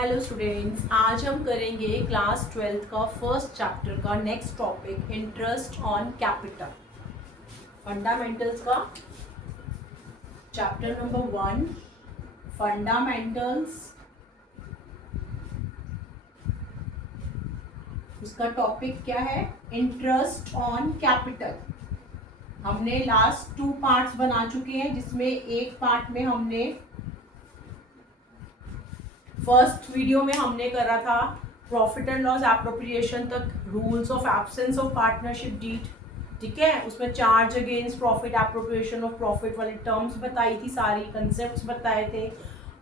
Hello students, आज हम करेंगे क्लास 12th का फर्स्ट चैप्टर का next topic interest on capital fundamentals का चैप्टर नंबर 1 फंडामेंटल्स। उसका टॉपिक क्या है? Interest on capital. हमने लास्ट 2 पार्ट्स बना चुके हैं, जिसमें एक पार्ट में हमने फर्स्ट वीडियो में हमने करा था प्रॉफिट एंड लॉस एप्रोप्रिएशन तक, rules of absence of partnership deed. ठीक है, उसमें charge against profit, appropriation of profit वाली टर्म्स बताई थी, सारी कंसेप्ट्स बताए थे।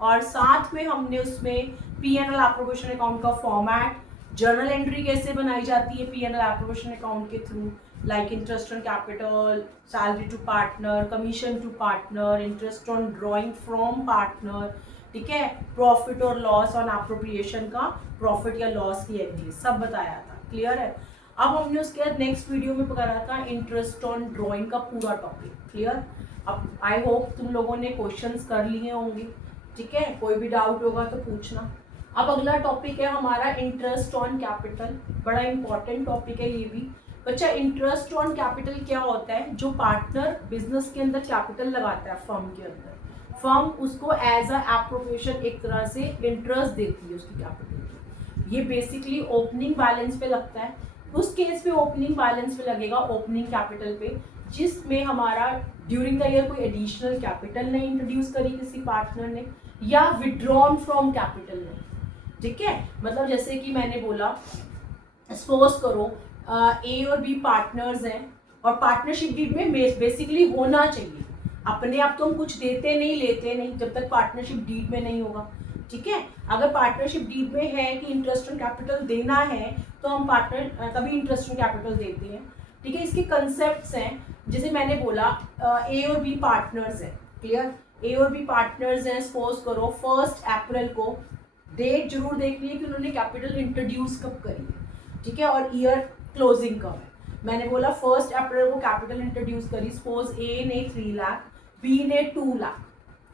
और साथ में हमने उसमें P and L appropriation account का फॉर्मेट, जर्नल एंट्री कैसे बनाई जाती है P and L appropriation account के through, like interest on capital, salary to partner, commission to partner, interest on drawing from partner. ठीक है, प्रॉफिट और लॉस ऑन एप्रोप्रिएशन का, प्रॉफिट या लॉस की एंट्री, सब बताया था। क्लियर है? अब हमने उसके बाद नेक्स्ट वीडियो में पकड़ा था इंटरेस्ट ऑन ड्राइंग का पूरा टॉपिक। क्लियर? अब आई होप तुम लोगों ने क्वेश्चंस कर लिए होंगे। ठीक है, कोई भी डाउट होगा तो पूछना। अब अगला टॉपिक है हमारा इंटरेस्ट ऑन कैपिटल। बड़ा इंपॉर्टेंट टॉपिक है ये भी। बच्चा, इंटरेस्ट ऑन कैपिटल क्या होता है? जो पार्टनर बिजनेस के अंदर कैपिटल लगाता है फर्म के अंदर, फर्म उसको एज अ एप्रोप्रिएशन एक तरह से इंटरेस्ट देती है उसकी कैपिटल। ये बेसिकली ओपनिंग बैलेंस पे लगता है। उस केस पे ओपनिंग बैलेंस पे लगेगा, ओपनिंग कैपिटल पे, जिसमें हमारा ड्यूरिंग द ईयर कोई एडिशनल कैपिटल नहीं इंट्रोड्यूस करी किसी पार्टनर ने, या विड्रॉन फ्रॉम कैपिटल नहीं। ठीक है, मतलब जैसे कि मैंने बोला, सपोज करो ए और बी पार्टनर्स हैं और पार्टनरशिप डीड में बेसिकली होना चाहिए। अपने आप तो हम कुछ देते नहीं, लेते नहीं, जब तक पार्टनरशिप डीड में नहीं होगा। ठीक है, अगर पार्टनरशिप डीड में है कि इंटरेस्ट ऑन कैपिटल देना है, तो हम पार्टनर तभी इंटरेस्ट ऑन कैपिटल देते हैं। ठीक है, इसके कंसेप्ट्स हैं, जैसे मैंने बोला ए और बी पार्टनर्स हैं। क्लियर? ए और बी पार्टनर्स हैं, सपोज करो 1 अप्रैल को। डेट जरूर देखनी है कि उन्होंने कैपिटल इंट्रोड्यूस कब करी है। ठीक है, और ईयर क्लोजिंग कब है। मैंने बोला 1 अप्रैल को कैपिटल इंट्रोड्यूस करी, सपोज ए ने 3 लाख, बी ने 2 lakh.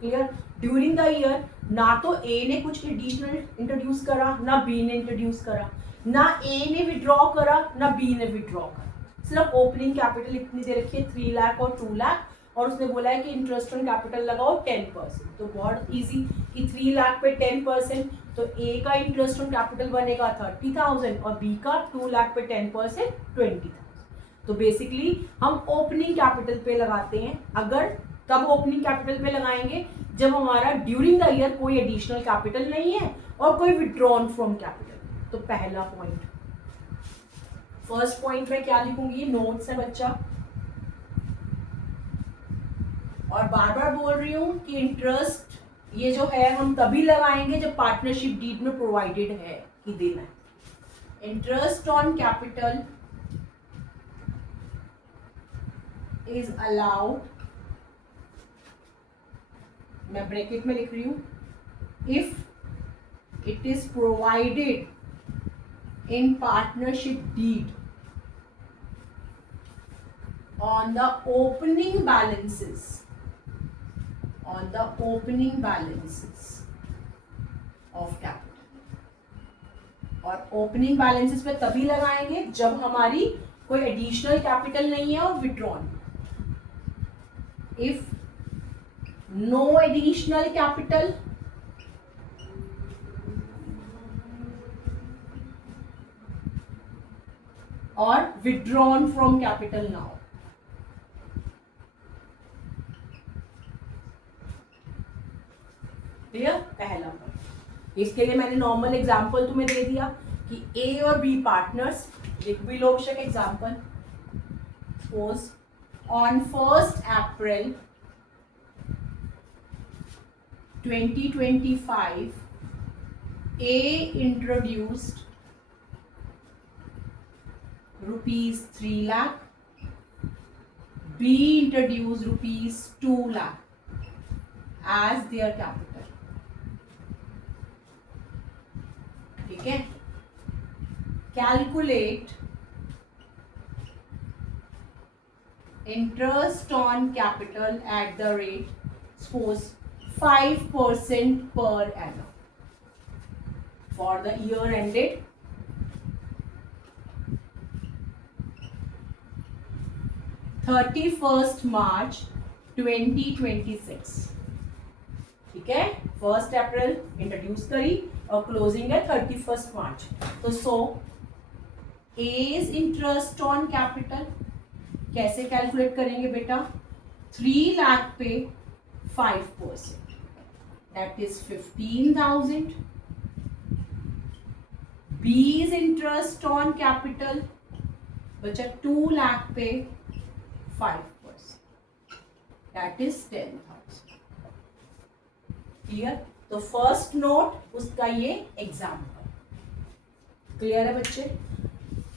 Clear? During the year ना तो ए ने कुछ एडिशनल इंट्रोड्यूस करा, ना बी ने इंट्रोड्यूस करा, ना ए ने विड्रॉ करा, ना बी ने विड्रॉ करा। सिर्फ ओपनिंग कैपिटल इतनी दे रखी है, 3 लाख और 2 लाख, और उसने बोला है कि इंटरेस्ट ऑन कैपिटल लगाओ 10%। तो बहुत इजी कि 3 लाख पे 10%, तो ए का इंटरेस्ट ऑन कैपिटल बनेगा 30,000 और बी का 2 लाख पे 10% 20,000। तो बेसिकली हम ओपनिंग कैपिटल पे लगाते हैं। अगर तब ओपनिंग कैपिटल पे लगाएंगे जब हमारा ड्यूरिंग द ईयर कोई एडिशनल कैपिटल नहीं है और कोई विड्रॉन फ्रॉम कैपिटल। तो पहला पॉइंट। फर्स्ट पॉइंट में क्या लिखूंगी? नोट्स है बच्चा, और बार बार बोल रही हूं कि इंटरेस्ट ये जो है हम तभी लगाएंगे जब पार्टनरशिप डीड में प्रोवाइडेड है कि देना है। Interest on capital is allowed, मैं ब्रैकेट में लिख रही हूं, if it is provided in partnership deed on the opening balances of capital। और ओपनिंग बैलेंसेस पे तभी लगाएंगे जब हमारी कोई एडिशनल कैपिटल नहीं है और withdrawn. If no additional capital और withdrawn from capital now. Clear? पहला पॉइंट। इसके लिए मैंने नॉर्मल एग्जांपल तुम्हें दे दिया कि ए और बी पार्टनर्स, लिख भी लो बेशक example. Suppose on 1 April 2025 A introduced ₹3 lakh, be introduced ₹2 lakh as their capital। ठीक है, calculate interest on capital at the rate suppose 5% per annum। for the year ended 31st March 2026. ठीक है, 1 अप्रैल इंट्रोड्यूस करी और क्लोजिंग है 31 मार्च. तो so as interest on capital कैसे कैलकुलेट करेंगे बेटा? 3 लाख पे 5%, दैट इज 15,000. बीज इंटरेस्ट ऑन कैपिटल बचा 2 लाख पे 5%, दैट इज 10,000. क्लियर? तो फर्स्ट नोट उसका ये एग्जाम्पल. क्लियर है बच्चे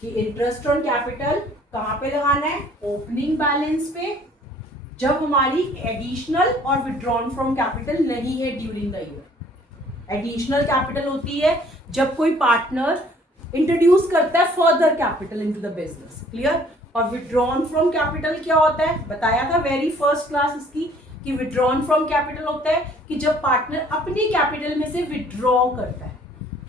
कि इंटरेस्ट ऑन कैपिटल कहां पे लगाना है? ओपनिंग बैलेंस पे, जब हमारी एडिशनल और विड्रॉन फ्रॉम कैपिटल नहीं है during the year. Additional capital होती है जब कोई पार्टनर इंट्रोड्यूस करता है further capital into the business. Clear? और विड्रॉन फ्रॉम कैपिटल क्या होता है? बताया था वेरी फर्स्ट क्लास इसकी कि विड्रॉन फ्रॉम कैपिटल होता है कि जब पार्टनर अपनी कैपिटल में से विड्रॉ करता है.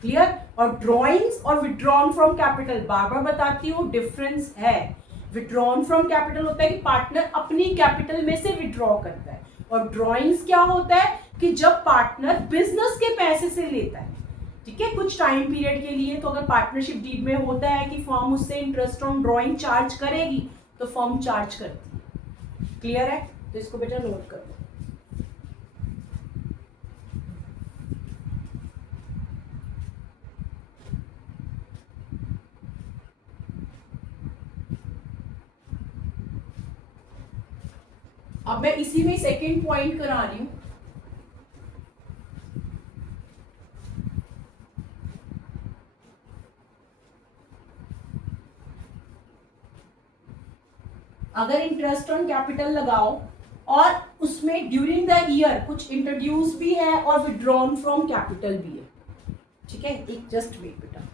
क्लियर? और ड्रॉइंग्स और विड्रॉन फ्रॉम कैपिटल बार बार बताती हूँ डिफरेंस है. विड्रॉन फ्रॉम कैपिटल होता है कि पार्टनर अपनी कैपिटल में से विड्रॉ करता है, और ड्रॉइंग्स क्या होता है कि जब पार्टनर बिजनेस के पैसे से लेता है. ठीक है, कुछ टाइम पीरियड के लिए. तो अगर पार्टनरशिप डीड में होता है कि फर्म उससे इंटरेस्ट ऑन ड्रॉइंग चार्ज करेगी तो फर्म चार्ज करती है. क्लियर है? तो इसको बेटा नोट कर लो. अब मैं इसी में सेकंड पॉइंट करा रही हूं. अगर इंटरेस्ट ऑन कैपिटल लगाओ और उसमें ड्यूरिंग द ईयर कुछ इंट्रोड्यूस भी है और विड्रॉन फ्रॉम कैपिटल भी है. ठीक है, एक जस्ट वेट बेटा.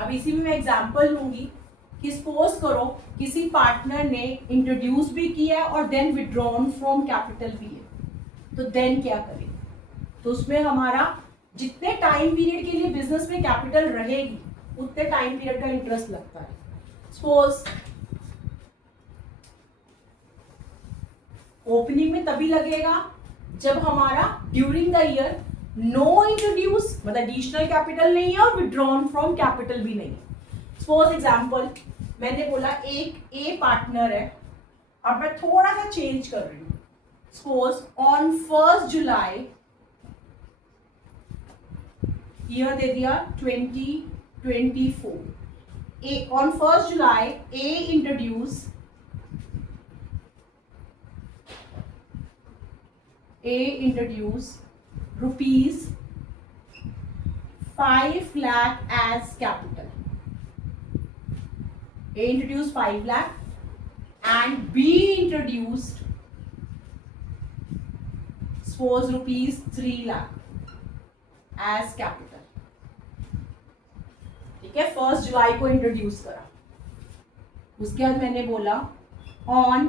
अब इसी में मैं एग्जांपल लूंगी कि सपोज करो किसी पार्टनर ने इंट्रोड्यूस भी किया और देन विड्रॉन फ्रॉम कैपिटल भी है, तो देन क्या करें? तो उसमें हमारा जितने टाइम पीरियड के लिए बिजनेस में कैपिटल रहेगी उतने टाइम पीरियड का इंटरेस्ट लगता है. सपोज ओपनिंग में तभी लगेगा जब हमारा during the year know introduce मतलब एडिशनल कैपिटल नहीं है और विड्रॉन फ्रॉम कैपिटल भी नहीं है. सपोज एग्जांपल मैंने बोला एक ए पार्टनर है. अब मैं थोड़ा सा चेंज कर रही हूं. सपोज ऑन 1 जुलाई ईयर दे दिया 2024. A on 1 July A introduce rupees 5 lakh as capital. A introduced 5 lakh and B introduced suppose rupees 3 lakh as capital. ठीक है, 1 जुलाई को इंट्रोड्यूस करा. उसके बाद मैंने बोला on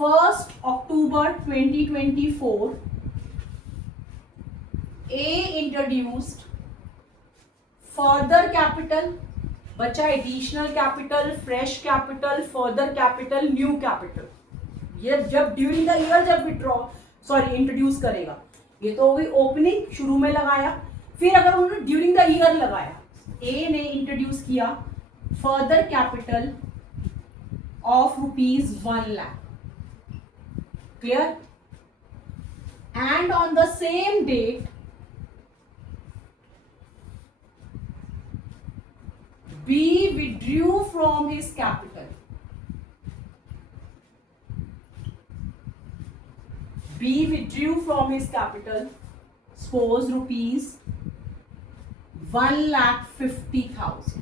1 October 2024 A introduced further capital. बचा additional capital, fresh capital, further capital, new capital. ये जब ड्यूरिंग द ईयर जब इंट्रोड्यूस करेगा. ये तो हो गई ओपनिंग, शुरू में लगाया. फिर अगर उन्होंने ड्यूरिंग द ईयर लगाया, ए ने इंट्रोड्यूस किया further capital of rupees 1 lakh. Clear? And on the same date B withdrew from his capital. B withdrew from his capital, suppose rupees 1,50,000.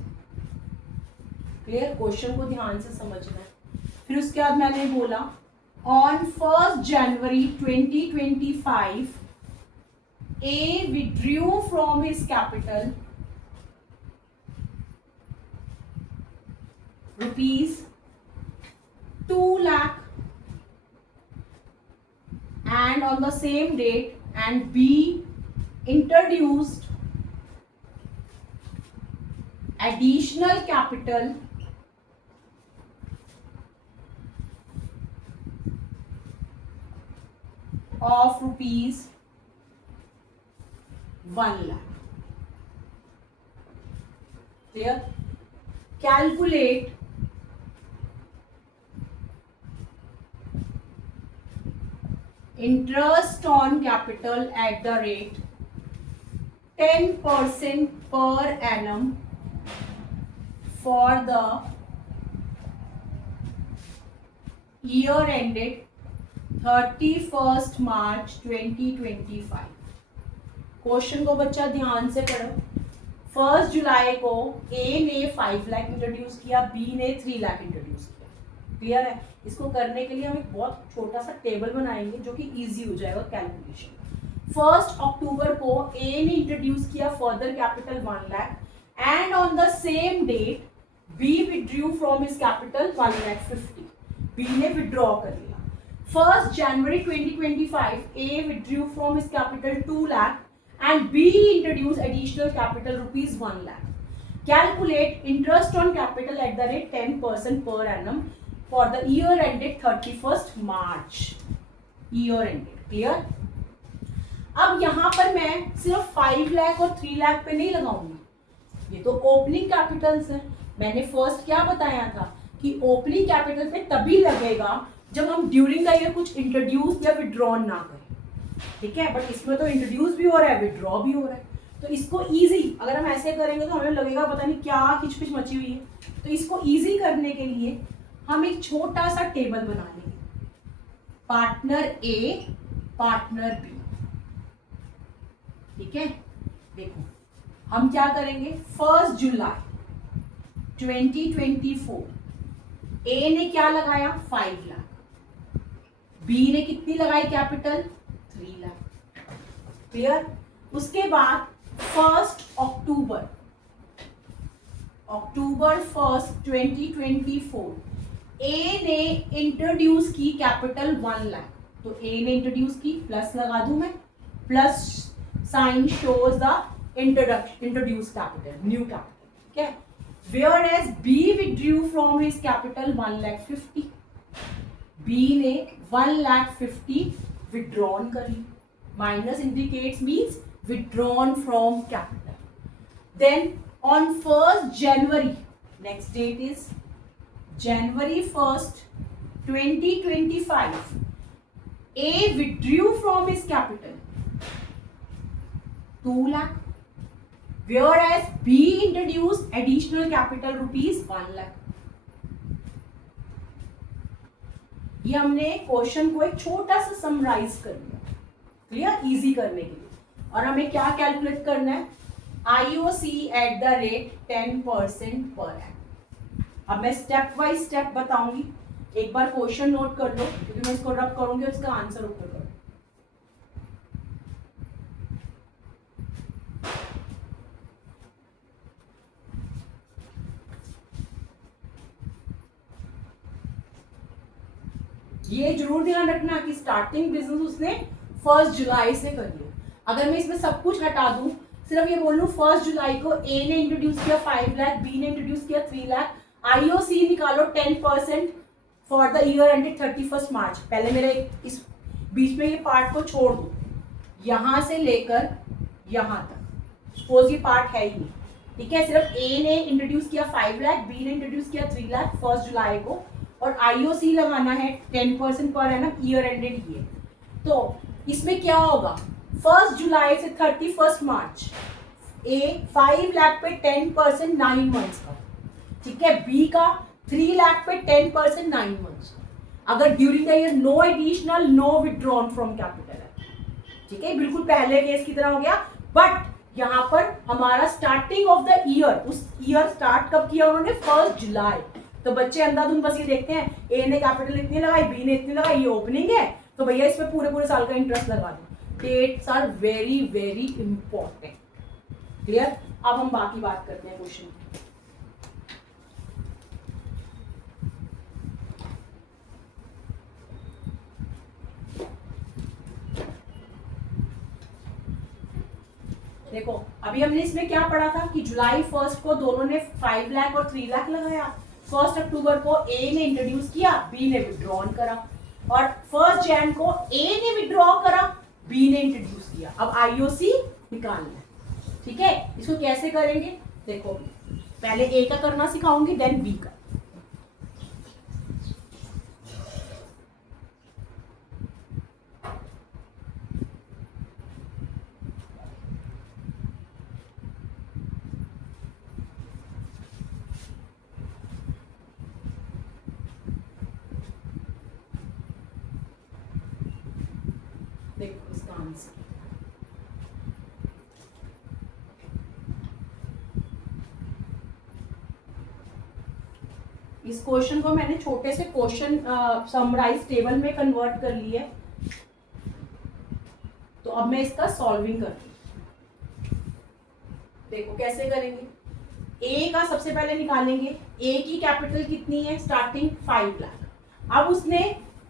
Clear? Question को ध्यान से समझना है. फिर उसके बाद मैंने बोला on 1st January 2025 A withdrew from his capital rupees 2 lakh, and on the same date, and B introduced additional capital of rupees 1 lakh. Clear? Calculate interest on capital at the rate 10% per annum for the year ended 31st March 2025. Question को बच्चा ध्यान से पढ़ो. 1 जुलाई को A ने 5 lakh introduce किया, B ने 3 lakh introduce किया. क्लियर है? इसको करने के लिए हम एक बहुत छोटा सा टेबल बनाएंगे जो कि इजी हो जाएगा कैलकुलेशन. 1 अक्टूबर को A ने इंट्रोड्यूस किया further capital 1 lakh, and on the same date B withdrew from his capital 1,50,000. B ने विड्रॉ कर लिया. 1st January 2025 A withdrew from his capital 2 lakh and B introduced additional capital rupees 1 lakh. Calculate interest on capital at the rate 10% per annum for the year ended 31st March. Year ended. Clear? अब यहाँ पर मैं सिर्फ 5 लाख और 3 लाख पे नहीं लगाऊंगी. ये तो ओपनिंग कैपिटल्स है. मैंने फर्स्ट क्या बताया था कि ओपनिंग कैपिटल पे तभी लगेगा जब हम ड्यूरिंग द ईयर कुछ इंट्रोड्यूस या विड्रॉन ना करें. ठीक है? बट इसमें तो इंट्रोड्यूस भी हो रहा है, विड्रॉ भी हो रहा है. तो इसको इजी अगर हम ऐसे करेंगे तो हमें लगेगा पता नहीं क्या खिचपिच मची हुई है. तो इसको इजी करने के लिए हम एक छोटा सा टेबल बना लेंगे. पार्टनर ए, पार्टनर बी. ठीक है? देखो हम क्या करेंगे. 1 जुलाई 2024 ए ने क्या लगाया 5 लाख. बी ने कितनी लगाई कैपिटल 3 लाख. क्लियर? उसके बाद 1 अक्टूबर 1 2024 ए ने इंट्रोड्यूस की कैपिटल 1 लाख. तो ए ने इंट्रोड्यूस की, प्लस लगा दूं मैं, plus sign shows the introduce capital, new capital. ठीक है? Whereas B withdrew from his capital 1,50,000. B ने 1,50,000 withdrawn कर ली. Minus indicates means withdrawn from capital. Then on 1st January, next date is January 1st, 2025. A withdrew from his capital 2 lakh. Whereas B introduced additional capital rupees 1 lakh. ये हमने question को एक छोटा सा summarise कर लिया. Clear? Easy करने के लिए. और हमें क्या कैलकुलेट करना है. IOC at the rate 10% per annum. अब मैं स्टेप बाय स्टेप बताऊंगी. एक बार क्वेश्चन नोट कर लो क्योंकि मैं इसको रब करूंगी और इसका आंसर ऊपर करूंगी. ये जरूर ध्यान रखना कि स्टार्टिंग बिजनेस उसने 1 जुलाई से कर लिया. अगर मैं इसमें सब कुछ हटा दूं, सिर्फ ये बोल लूं 1 जुलाई को ए ने इंट्रोड्यूस किया 5 लाख, बी ने इंट्रोड्यूस किया 3 लाख. IOC निकालो 10% for the year ended 31st मार्च. पहले मेरे इस बीच में ये पार्ट को छोड़ दो, यहां से लेकर यहां तक. सपोज ये पार्ट है ही नहीं. ठीक है? सिर्फ ए ने इंट्रोड्यूस किया 5 लाख, बी ने इंट्रोड्यूस किया 3 लाख 1 जुलाई को, और IOC लगाना है 10% पर एनम ईयर एंडेड ये. तो इसमें क्या होगा. 1 जुलाई से 31st मार्च ए 5 लाख पे 10% 9 मंथ्स का. ठीक है। बी का 3 लाख पे 10% 9 मंथ्स। अगर during the year no additional no withdrawn from capital है, ठीक है, बिल्कुल पहले केस की तरह हो गया। बट यहाँ पर हमारा स्टार्टिंग ऑफ द ईयर, उस ईयर स्टार्ट कब किया उन्होंने, 1 जुलाई। तो बच्चे अंधाधुंध बस ये देखते हैं, ए ने कैपिटल इतनी लगाई, बी ने इतनी लगाई, ये ओपनिंग है तो भैया इस पे पूरे पूरे साल का इंटरेस्ट लगा दो। Dates are very very important. Clear. अब हम बाकी बात करते हैं क्वेश्चन की। देखो अभी हमने इसमें क्या पढ़ा था कि जुलाई 1 को दोनों ने 5 लाख और 3 लाख लगाया। 1 अक्टूबर को ए ने इंट्रोड्यूस किया, बी ने विड्रॉन करा, और 1 जैन को ए ने विड्रॉ करा, बी ने इंट्रोड्यूस किया। अब आईओसी निकालना है, ठीक है। इसको कैसे करेंगे, देखो पहले ए का करना सिखाऊंगी, देन बी का। देखो इसका आंसर, इस क्वेश्चन को मैंने छोटे से क्वेश्चन समराइज टेबल में कन्वर्ट कर लिया है। तो अब मैं इसका सॉल्विंग करती हूँ। देखो कैसे करेंगे, ए का सबसे पहले निकालेंगे। ए की कैपिटल कितनी है, स्टार्टिंग 5 लाख। अब उसने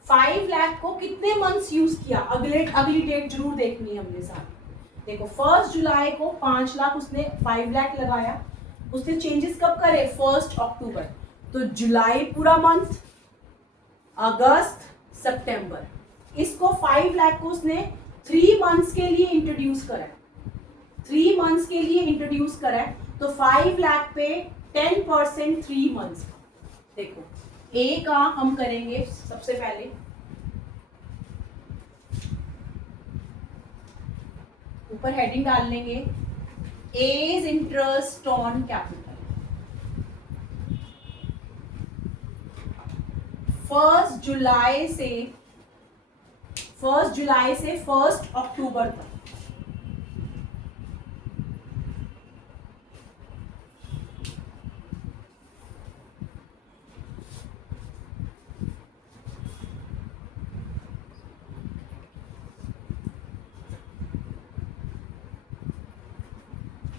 5 लाख को कितने मंथ्स यूज किया, अगली डेट जरूर देखनी है हमने साथ। देखो 1 जुलाई को 5 लाख उसने 5 लाख लगाया। उसने चेंजेस कब करे, 1 अक्टूबर। तो जुलाई पूरा मंथ, अगस्त, सितंबर, इसको 5 लाख को उसने 3 मंथ्स के लिए इंट्रोड्यूस करा, 3 मंथ्स के लिए इंट्रोड्यूस करा। तो 5 लाख पे 10% 3 मंथ्स। देखो ए का हम करेंगे सबसे पहले, ऊपर हेडिंग डाल लेंगे, एज इंटरेस्ट ऑन कैपिटल। 1 जुलाई से 1 अक्टूबर तक।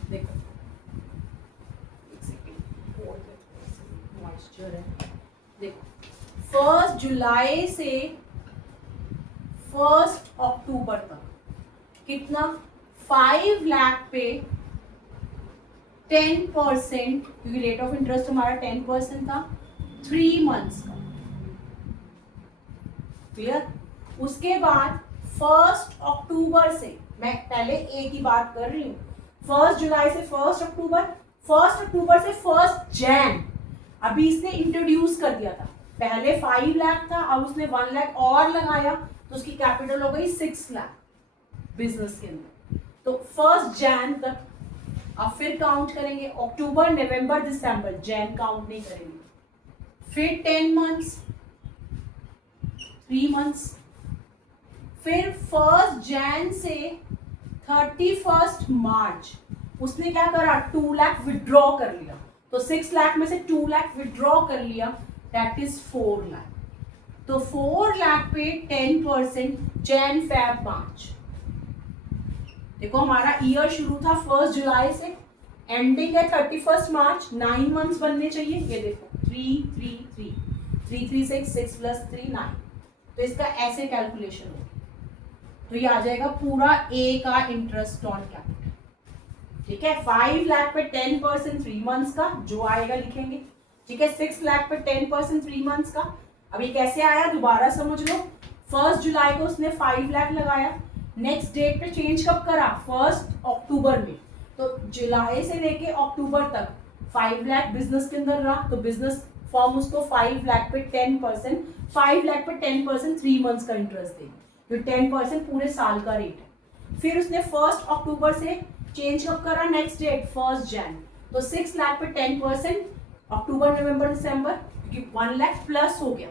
देखो मॉइस्चर है। देखो 1 जुलाई से 1 अक्टूबर तक कितना, 5 लाख पे 10%, क्योंकि रेट ऑफ इंटरेस्ट हमारा 10% था, 3 मंथ्स का। क्लियर। उसके बाद 1 अक्टूबर से, मैं पहले ए की बात कर रही हूँ, 1 जुलाई से 1 अक्टूबर, 1 अक्टूबर से 1 जैन। अभी इसने इंट्रोड्यूस कर दिया था, पहले 5 लाख था, अब उसने 1 लाख और लगाया, तो उसकी कैपिटल हो गई 6 लाख बिजनेस के अंदर। तो 1 जैन तक। अब फिर काउंट करेंगे, अक्टूबर, नवंबर, दिसंबर, जैन काउंट नहीं करेंगे। फिर 10 मंथ्स, 3 मंथ्स। फिर 1 जैन से 31 मार्च उसने क्या करा, 2 लाख विड्रॉ कर लिया। तो 6 लाख में से 2 लाख विड्रॉ कर लिया, दैट इज 4 लाख। तो 4 लाख पे 10% जैन, फेब, मार्च। देखो हमारा ईयर शुरू था 1 जुलाई से, एंडिंग है 31 मार्च, 9 मंथ्स बनने चाहिए। ये देखो 3 3 3 3 3 6 6 प्लस 3 9। तो इसका ऐसे कैलकुलेशन हो, तो ये आ जाएगा पूरा ए का इंटरेस्ट ऑन कैपिटल। ठीक है, 5 लाख पे 10% 3 मंथ्स का, जो आएगा लिखेंगे। ठीक है, 6 लाख पे 10% 3 मंथ्स का। अब ये कैसे आया दोबारा समझ लो। 1 जुलाई को उसने 5 लाख लगाया, नेक्स्ट डेट पे चेंज कब करा, 1 अक्टूबर में। तो जुलाई से लेके अक्टूबर तक 5 लाख बिजनेस के अंदर रहा, तो बिजनेस फॉर्म उसको 5 लाख पे 10%, 5 लाख पे 10% 3 मंथ्स का इंटरेस्ट देगी, जो 10% पूरे साल का रेट है। फिर उसने 1 अक्टूबर से चेंज कब करा, नेक्स्ट डेट 1 जैन। तो 6 लाख पे 10% अक्टूबर नवंबर दिसंबर, क्योंकि 1 लाख प्लस हो गया,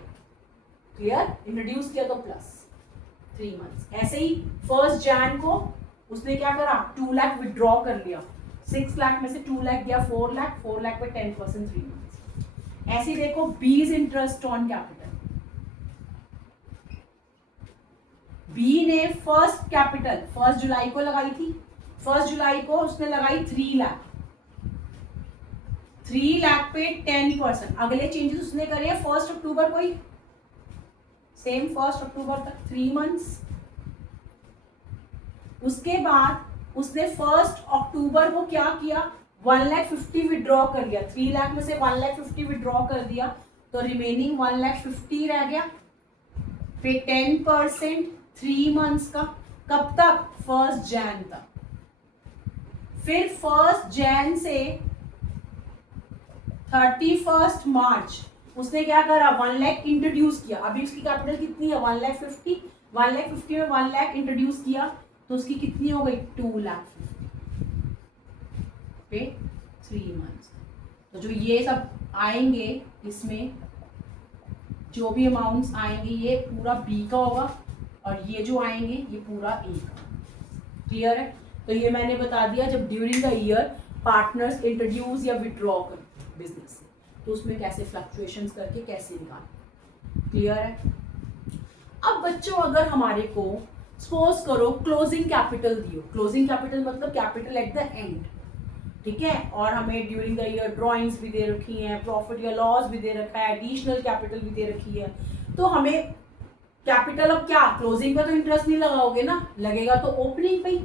क्लियर, इंट्रोड्यूस किया तो प्लस 3 मंथ्स। ऐसे ही 1 जैन को उसने क्या करा, 2 लाख विड्रॉ कर लिया, 6 लाख में से 2 लाख गया 4 लाख, 4 लाख पे 10% 3 मंथ्स। ऐसे ही देखो बीज इंटरेस्ट ऑन कैपिटल, बी ने फर्स्ट कैपिटल 1 जुलाई को लगाई थी, 1 जुलाई को उसने लगाई 3 लाख, 3 लाख पे 10%। अगले चेंजेस उसने करे 1 अक्टूबर को ही, सेम 1 अक्टूबर तक 3 मंथ्स। उसके बाद उसने 1 अक्टूबर को क्या किया, 1,50,000 विड्रॉ कर लिया, 3 लाख में से 1,50,000 विड्रॉ कर दिया, तो रिमेनिंग 1,50,000 रह गया, पे 10% 3 मंथ्स का, कब तक, 1 जैन तक। फिर 1 जैन से 31 मार्च उसने क्या करा, 1 लाख इंट्रोड्यूस किया। अभी उसकी कैपिटल कितनी है, 1,50,000, 1,50,000 में 1 लाख इंट्रोड्यूस किया तो उसकी कितनी हो गई, 2 लाख पे 3 मंथ्स। तो जो ये सब आएंगे, इसमें जो भी अमाउंट्स आएंगे ये पूरा बी का होगा, और ये जो आएंगे ये पूरा ए का। क्लियर है? तो ये मैंने बता दिया, जब during the year partners introduce या विड्रॉ कर बिजनेस से, तो उसमें कैसे फ्लक्चुएशंस करके कैसे निकाल। क्लियर है? अब बच्चों अगर हमारे को सपोज करो क्लोजिंग कैपिटल दियो, क्लोजिंग कैपिटल मतलब कैपिटल एट द एंड, ठीक है, और हमें ड्यूरिंग द ईयर ड्रॉइंग्स भी दे रखी हैं, प्रॉफिट या लॉस भी दे रखा है, एडिशनल कैपिटल भी दे रखी है, तो हमें कैपिटल अब क्या, क्लोजिंग पे तो इंटरेस्ट नहीं लगाओगे ना, लगेगा तो ओपनिंग पे ही,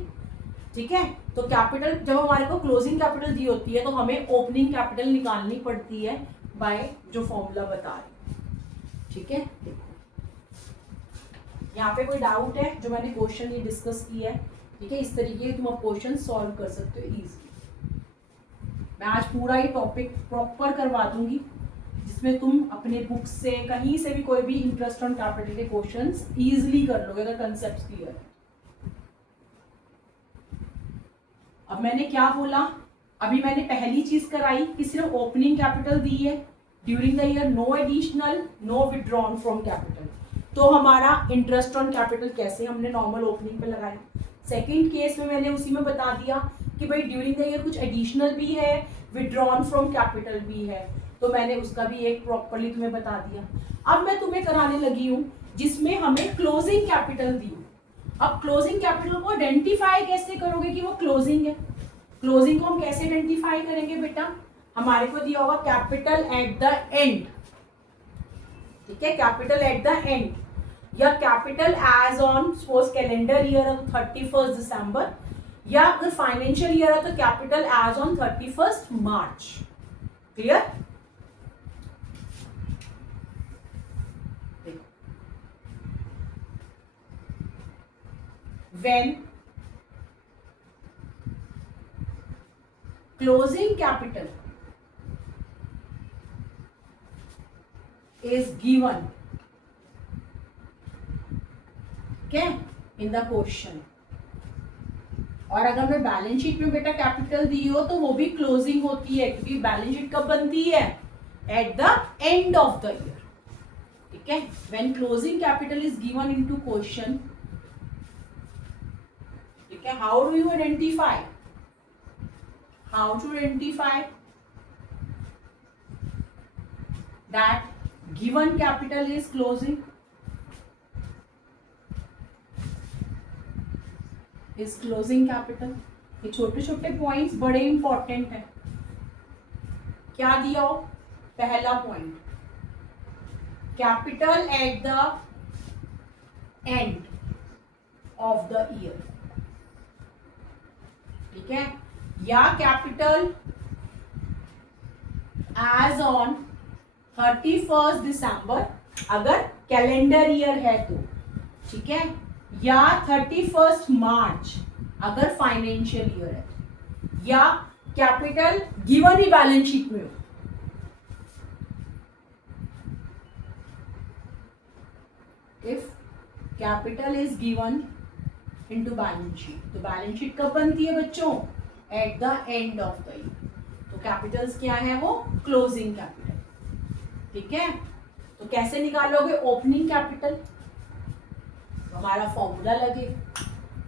ठीक है। तो कैपिटल जब हमारे को क्लोजिंग कैपिटल दी होती है तो हमें ओपनिंग कैपिटल निकालनी पड़ती है बाय जो फॉर्मूला बता रहे, ठीक है। यहाँ पे कोई डाउट है जो मैंने क्वेश्चन ये डिस्कस किया है, ठीक है, इस तरीके तुम अब क्वेश्चन सॉल्व कर सकते हो इजीली। मैं आज पूरा ये टॉपिक प्रॉपर करवा दूंगी जिसमें तुम अपने बुक से कहीं से भी कोई भी इंटरेस्ट ऑन कैपिटल के क्वेश्चंस इजीली कर लोगे अगर कंसेप्ट क्लियर है। अब मैंने क्या बोला, अभी मैंने पहली चीज कराई कि सिर्फ ओपनिंग कैपिटल दी है, during the year no additional, no withdrawn from capital, तो हमारा इंटरेस्ट ऑन कैपिटल कैसे हमने नॉर्मल ओपनिंग पे लगाया। सेकंड केस में मैंने उसी में बता दिया कि भाई ड्यूरिंग द ईयर कुछ एडिशनल भी है, विड्रॉन फ्रॉम कैपिटल भी है, तो मैंने उसका भी एक प्रॉपरली तुम्हें बता दिया। अब मैं तुम्हें कराने लगी हूँ जिसमें हमें क्लोजिंग कैपिटल दी। अब क्लोजिंग कैपिटल को आइडेंटिफाई कैसे करोगे कि वो क्लोजिंग है, क्लोजिंग को हम कैसे आइडेंटिफाई करेंगे बेटा, हमारे को दिया होगा कैपिटल एट द एंड, ठीक है, कैपिटल एट द एंड, या capital as on suppose calendar year 31 दिसंबर, या अगर फाइनेंशियल ईयर है तो capital as on 31 March. Clear? when closing capital is given, okay, in the question, और अगर मैं बैलेंस शीट में बेटा कैपिटल दी हो तो वो भी क्लोजिंग होती है, क्योंकि बैलेंस शीट कब बनती है, at the end of the year, ठीक है। When closing capital is given into question, ठीक है, how do you identify, how to identify that given capital is closing, is closing capital. ये छोटे छोटे पॉइंट्स बड़े इंपॉर्टेंट है। क्या दिया हो, पहला point, capital at the end of the year, ठीक है, या कैपिटल एज ऑन 31 दिसंबर अगर कैलेंडर ईयर है तो, ठीक है, या 31 मार्च अगर फाइनेंशियल ईयर है, या कैपिटल गिवन ही बैलेंस शीट में हो। If capital is given into balance sheet, तो बैलेंस शीट कब बनती है बच्चों, eight the end of the year, तो कैपिटल्स क्या है वो क्लोजिंग कैपिटल, ठीक है। तो कैसे निकालोगे ओपनिंग कैपिटल, तो हमारा फॉर्मूला लगे,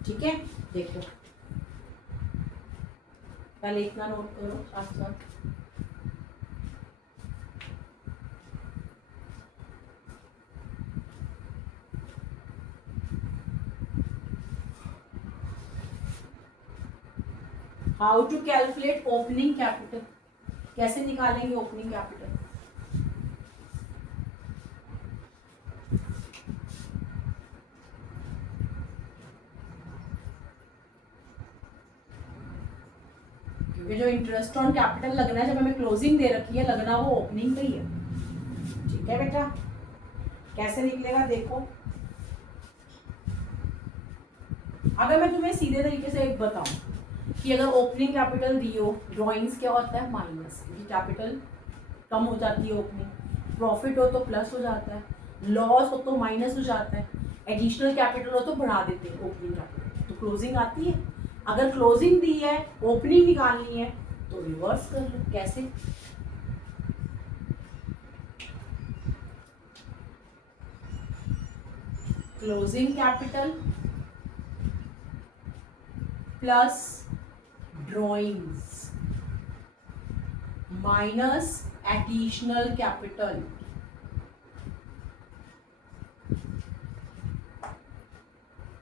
ठीक है। देखो पहले इतना नोट करो साथ साथ। How to calculate opening capital, कैसे निकालेंगे ओपनिंग कैपिटल। क्योंकि जो इंटरेस्ट ऑन कैपिटल लगना है, जब हमें क्लोजिंग दे रखी है, लगना वो ओपनिंग का ही है, ठीक है बेटा। कैसे निकलेगा देखो, अगर मैं तुम्हें सीधे तरीके से एक बताऊं कि अगर ओपनिंग कैपिटल दी हो, ड्रॉइंग्स क्या होता है माइनस, क्योंकि कैपिटल कम हो जाती है ओपनिंग, प्रॉफिट हो तो प्लस हो जाता है, लॉस हो तो माइनस हो जाता है, एडिशनल कैपिटल हो तो बढ़ा देते हैं ओपनिंग कैपिटल, तो क्लोजिंग आती है। अगर क्लोजिंग दी है, ओपनिंग निकालनी है, तो रिवर्स कर लो। कैसे, closing capital plus drawings minus additional capital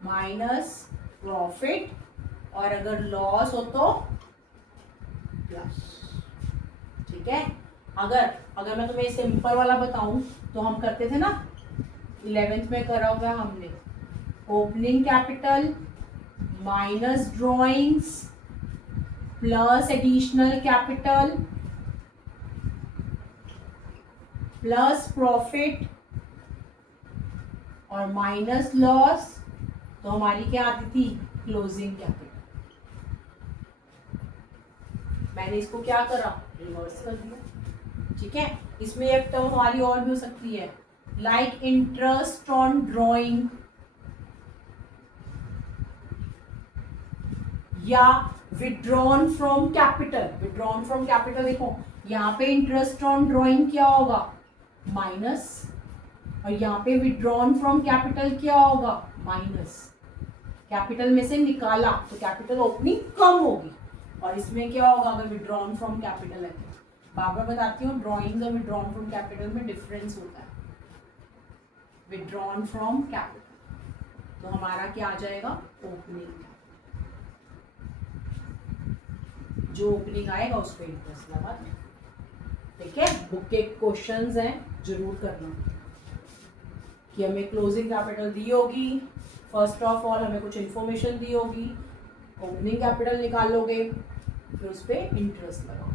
minus profit, और अगर लॉस हो तो प्लस, ठीक है। अगर अगर मैं तुम्हें सिंपल वाला बताऊं तो हम करते थे ना, 11th में करा हुआ हमने, opening capital minus drawings plus additional capital plus profit और माइनस लॉस, तो हमारी क्या आती थी क्लोजिंग कैपिटल। मैंने इसको क्या करा, रिवर्स कर दिया, ठीक है। इसमें एक टर्म हमारी और भी हो सकती है, लाइक इंटरेस्ट ऑन ड्रॉइंग या withdrawn from capital. Withdrawn from capital देखो, यहाँ पे इंटरेस्ट ऑन ड्रॉइंग क्या होगा माइनस, और यहाँ पे विड्रॉन फ्रॉम कैपिटल क्या होगा माइनस। कैपिटल में से निकाला तो कैपिटल ओपनिंग कम होगी, और इसमें क्या होगा अगर विड्रॉन फ्रॉम कैपिटल है। बार बार बताती हूँ, ड्रॉइंग्स और विड्रॉन फ्रॉम कैपिटल में डिफरेंस होता है। विड्रॉन फ्रॉम कैपिटल तो हमारा क्या आ जाएगा ओपनिंग, जो ओपनिंग आएगा उस पर इंटरेस्ट लगा दें, ठीक है। बुक के क्वेश्चंस हैं, जरूर करना कि हमें क्लोजिंग कैपिटल दी होगी, फर्स्ट ऑफ ऑल हमें कुछ इन्फॉर्मेशन दी होगी, ओपनिंग कैपिटल निकालोगे, फिर उस पर इंटरेस्ट लगाओ।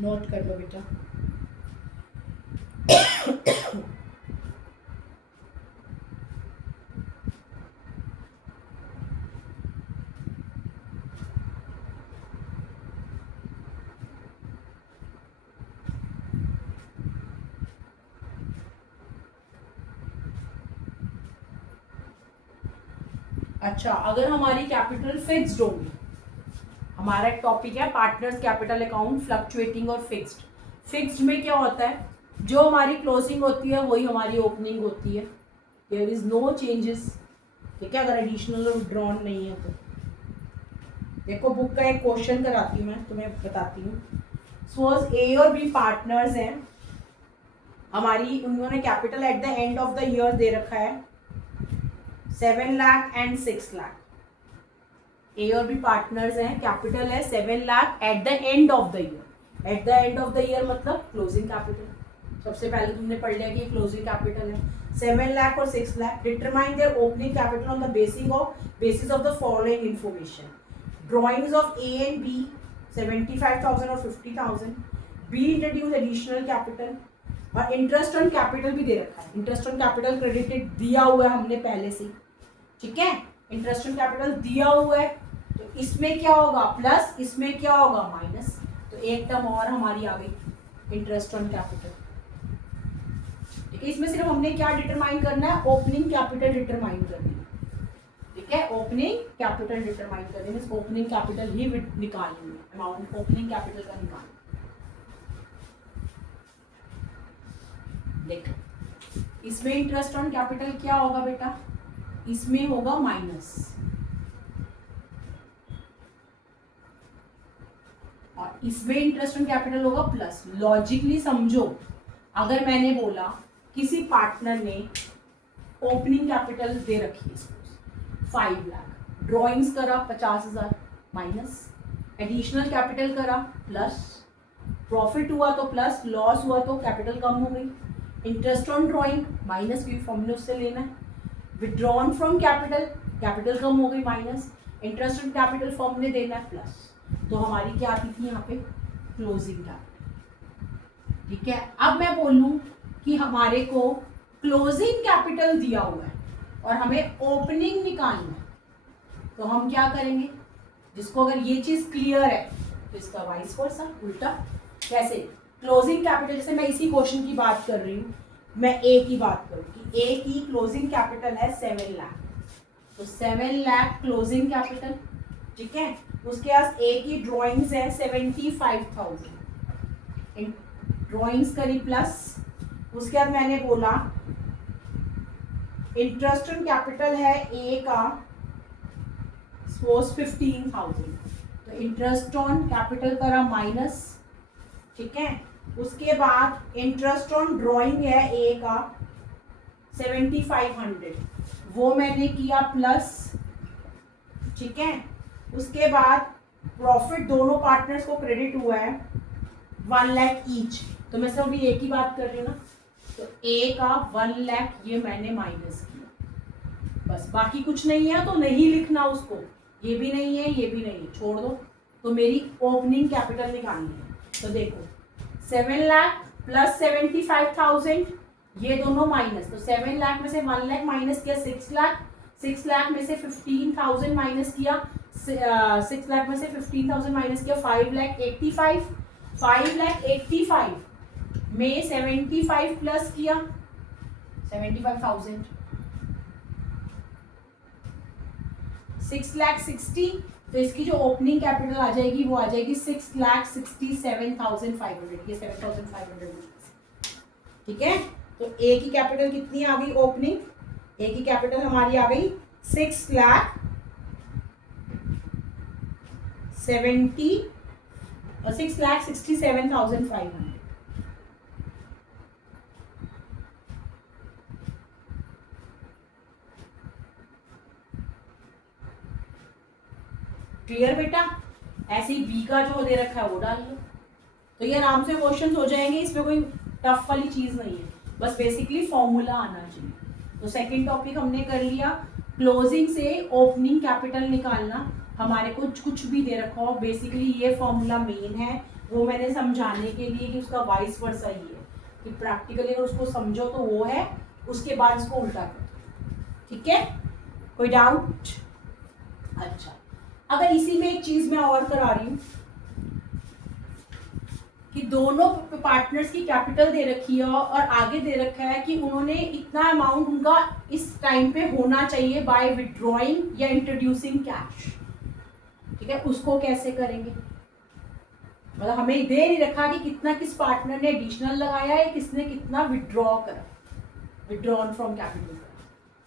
नोट कर लो बेटा। अच्छा, अगर हमारी कैपिटल फिक्स्ड होगी, हमारा एक टॉपिक है पार्टनर्स कैपिटल अकाउंट फ्लक्चुएटिंग और फिक्स्ड। फिक्स्ड में क्या होता है, जो हमारी क्लोजिंग होती है वही हमारी ओपनिंग होती है, देयर इज नो चेंजेस, ठीक है। अगर एडिशनल और विड्रॉन नहीं है तो देखो, बुक का एक क्वेश्चन कराती हूँ, मैं तुम्हें बताती हूँ। सपोज ए और बी पार्टनर्स हैं हमारी, उन्होंने capital at the end of the year दे रखा है 7 लाख एंड 6 लाख। ए और बी पार्टनर्स हैं, कैपिटल है 7 lakh eight the end of the year. Eight the end of the year मतलब क्लोजिंग कैपिटल। सबसे पहले तुमने पढ़ लिया कि क्लोजिंग कैपिटल है 7 लाख और 6 lakh. Determine their opening capital on the basis of the following information. Drawings of A and B 75,000 और 50,000। बी इंट्रोड्यूस एडिशनल कैपिटल, और इंटरेस्ट ऑन कैपिटल भी दे रखा है। इंटरेस्ट ऑन कैपिटल क्रेडिटेड दिया हुआ है हमने पहले से, ठीक है। इंटरेस्ट ऑन कैपिटल दिया हुआ है, तो इसमें क्या होगा प्लस, इसमें क्या होगा माइनस, तो एक टर्म और हमारी आ गई इंटरेस्ट ऑन कैपिटल, ठीक है। इसमें सिर्फ हमने क्या डिटरमाइन करना है, ओपनिंग कैपिटल डिटरमाइन करनी है, ठीक है, ओपनिंग कैपिटल डिटरमाइन करनी है, ओपनिंग कैपिटल ही निकालनी है, अमाउंट ओपनिंग कैपिटल का निकालना। देखो इसमें इंटरेस्ट ऑन कैपिटल क्या होगा बेटा, इसमें होगा माइनस, और इसमें इंटरेस्ट ऑन कैपिटल होगा प्लस। लॉजिकली समझो, अगर मैंने बोला किसी पार्टनर ने ओपनिंग कैपिटल दे रखी है 5 लाख, ड्रॉइंग्स करा 50,000 माइनस, एडिशनल कैपिटल करा प्लस, प्रॉफिट हुआ तो प्लस, लॉस हुआ तो कैपिटल कम हो गई, इंटरेस्ट ऑन ड्रॉइंग माइनस, क्योंकि फॉर्मूले उससे लेना है, विड्रॉन फ्रॉम कैपिटल, कैपिटल कम हो गई minus, interest on capital form ने देना है प्लस। तो हमारी क्या आती थी यहाँ पे, क्लोजिंग कैपिटल। ठीक है, अब मैं बोलूं कि हमारे को क्लोजिंग कैपिटल दिया हुआ है और हमें ओपनिंग निकालना है, तो हम क्या करेंगे, जिसको अगर ये चीज क्लियर है तो इसका वाइस वर्सा उल्टा। कैसे, क्लोजिंग कैपिटल, जैसे मैं इसी क्वेश्चन की बात कर रही हूँ, मैं ए की बात करूँ कि ए की क्लोजिंग कैपिटल है 7 लाख, तो 7 लाख क्लोजिंग कैपिटल। ठीक है, उसके पास ए की ड्रॉइंग्स है 75,000, ड्रॉइंग्स करी प्लस, उसके बाद मैंने बोला इंटरेस्ट ऑन कैपिटल है ए का सपोज 15,000, तो इंटरेस्ट ऑन कैपिटल करा माइनस। ठीक है, उसके बाद इंटरेस्ट ऑन ड्रॉइंग है ए का 7,500, वो मैंने किया प्लस। ठीक है, उसके बाद प्रॉफिट दोनों पार्टनर्स को क्रेडिट हुआ है 1 लाख ईच, तो मैं सब ए की बात कर रही हूँ ना, तो ए का 1 लाख ये मैंने माइनस किया, बस बाकी कुछ नहीं है तो नहीं लिखना उसको, ये भी नहीं है ये भी नहीं है, छोड़ दो। तो मेरी ओपनिंग कैपिटल निकालनी है, तो देखो 7 लाख प्लस 75,000, ये दोनों माइनस, तो 7 लाख में से 1 लाख माइनस किया 6 लाख, 6 लाख में से 15,000 माइनस किया, 6 लाख में से 15,000 माइनस किया 5 लाख 85, 5 लाख 85 में 75 प्लस किया 75,000, 6 लाख 60, तो इसकी जो ओपनिंग कैपिटल आ जाएगी वो आ जाएगी 6,67,500, ये 7,500। ठीक है, तो ए की कैपिटल कितनी आ गई, ओपनिंग ए की कैपिटल हमारी आ गई 6,67,500। क्लियर बेटा, ऐसे ही बी का जो दे रखा है वो डाल लो, तो ये आराम से क्वेश्चन हो जाएंगे, इसमें कोई टफ वाली चीज नहीं है, बस बेसिकली फॉर्मूला आना चाहिए। तो सेकंड टॉपिक हमने कर लिया, क्लोजिंग से ओपनिंग कैपिटल निकालना, हमारे को कुछ भी दे रखा हो, बेसिकली ये फॉर्मूला मेन है, वो मैंने समझाने के लिए कि उसका वाइस वर्सा ही है, कि प्रैक्टिकली अगर उसको समझो तो वो है, उसके बाद इसको उल्टा करो। ठीक है, कोई डाउट? अच्छा, अगर इसी में एक चीज मैं और करा रही हूं कि दोनों पार्टनर्स की कैपिटल दे रखी है और आगे दे रखा है कि उन्होंने इतना अमाउंट उनका इस टाइम पे होना चाहिए बाय विड्रॉइंग या इंट्रोड्यूसिंग कैश। ठीक है, उसको कैसे करेंगे, मतलब हमें दे नहीं रखा कि कितना किस पार्टनर ने एडिशनल लगाया है, किसने कितना विड्रॉ करा, विड्रॉन फ्रॉम कैपिटल।